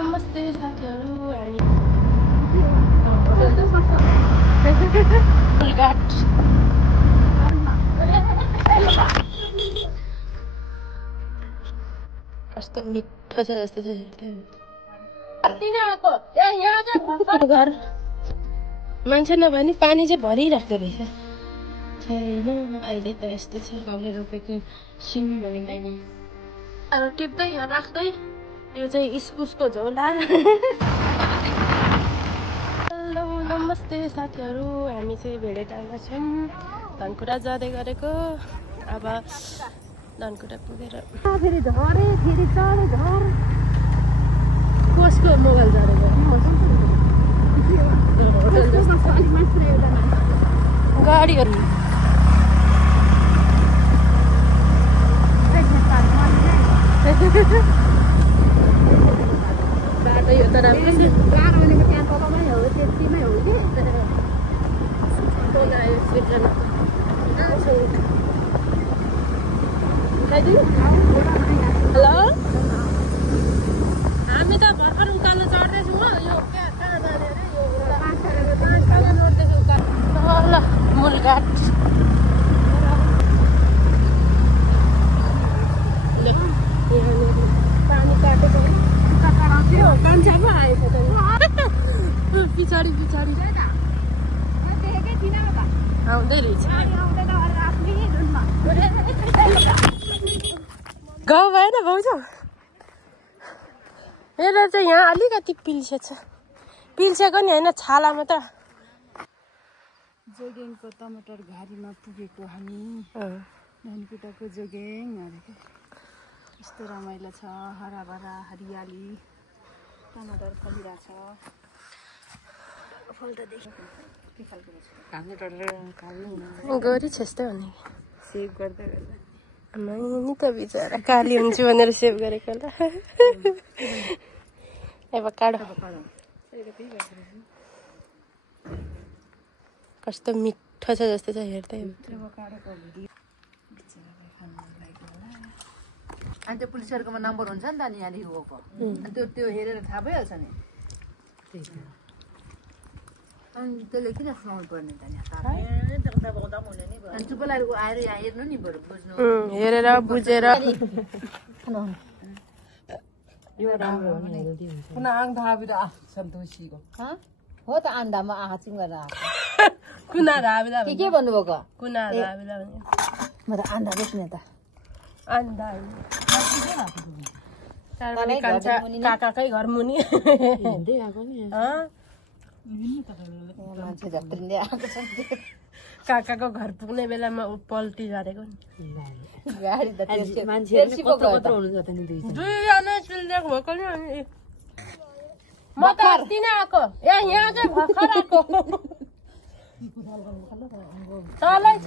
नमस्ते साथीहरु हामी फुलघाट कस्तो मिठो छ जस्तो छ घर मान्छे नभए नि पानी चाहिँ भरिराख्दो रहेछ छैन अहिले त यस्तो छ गाउँले रोपेको सिमी भनेको अब टिप्दै यहाँ राख्दै यो चाहिँ इस्कुसको झोला हेलो नमस्ते साथीहरु हामी चाहिँ भेडेटारमा छौँ धनकुटा जाँदै गरेको अब धनकुटा पुगेर फेरि झरे फेरि चढे झर कसको मोबाइल झरेको गाडीहरू बाटो यो त राम्रो छ हेलो हामी त भर्खर उकालो चढ्दैछौँ यो कहाँ जाने अरे यो नोट्दैछौँ ल मूलघाट पानी काटेको कान्छाको आएछ पछाडि पछाडि आउँदै रहेछ गाउँ भएन भाउजू मेरो चाहिँ यहाँ अलिकति पिल्सेछ पिल्सेको नि होइन छाला मात्र जोगेङको टमाटर घारीमा पुगेको हामी धनकुटाको जोगेङ यस्तो रमाइलो छ हराभरा हरियाली टमाटर फलिरहेछ फल त देखेको के खालको गरी छेस्तै हो नि सेभ गर्दै नि त बिचरा काली हुन्छु भनेर सेभ गरेको ल अब काडो कस्तो मिठो छ जस्तो छ हेर्दै अनि त्यो पुलिसहरुकोमा नम्बर हुन्छ नि त नि यहाँ लेखेको अनि त्यो हेरेर थाहा भइहाल्छ नि अनि त्यसले किन खुवाउनु पर्ने त अनि चुपलाहरूको आएर यहाँ हेर्नु नि बरु बुझ्नु हेरेर बुझेर यो राम्रो हो नि कुन आङ धाबिरा सन्तोषीको हो त आन्दामा आँखा चिम गरेर आएको कुना धाबिरा के भन्नुभएको कुना धाबिरा भने म त आन्दा देख्ने त आन्दा काकाकै घर मुनि हिँड्दै आएको नि मान्छे झत्रिँदै आएको छ काकाको घर पुग्ने बेलामा पल्टी झारेको नि गाडी त मान्छे कत्रो हुनु जता नि दुईजना चिल्डेको भएको नि अनि म त अस्ति नै आएको यहाँ चाहिँ भर्खर आएको चलै छ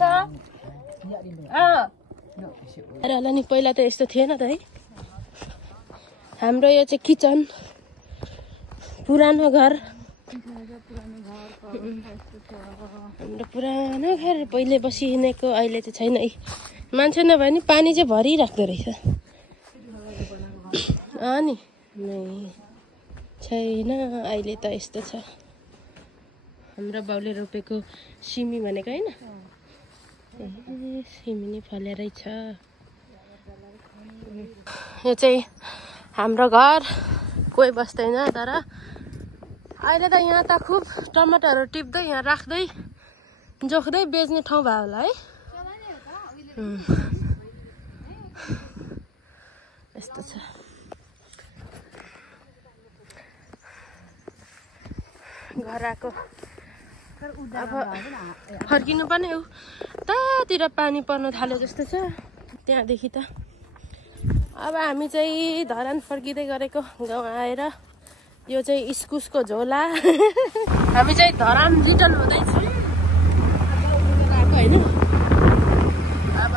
होला नि पहिला त यस्तो थिएन त है हाम्रो यो चाहिँ किचन पुरानो घर हाम्रो पुरानो घर पहिले बसी हिँडेको अहिले चाहिँ छैन है मान्छे नभए नि पानी चाहिँ भरिराख्दो रहेछ अनि छैन अहिले त यस्तो छ हाम्रो बाउले रोपेको सिमी भनेको होइन सिमी नै फलेर छ यो चाहिँ हाम्रो घर कोही बस्दैन तर अहिले त यहाँ त खुब टमाटरहरू टिप्दै यहाँ राख्दै जोख्दै बेच्ने ठाउँ भयो होला है यस्तो छ घर आएको अब फर्किनु पर्ने हो तातिर पानी पर्न थाल्यो जस्तो छ त्यहाँदेखि त अब हामी चाहिँ धरान फर्किँदै गरेको गाउँ आएर यो चाहिँ इस्कुसको झोला हामी चाहिँ धरान रिटर्न हुँदैछौँ होइन अब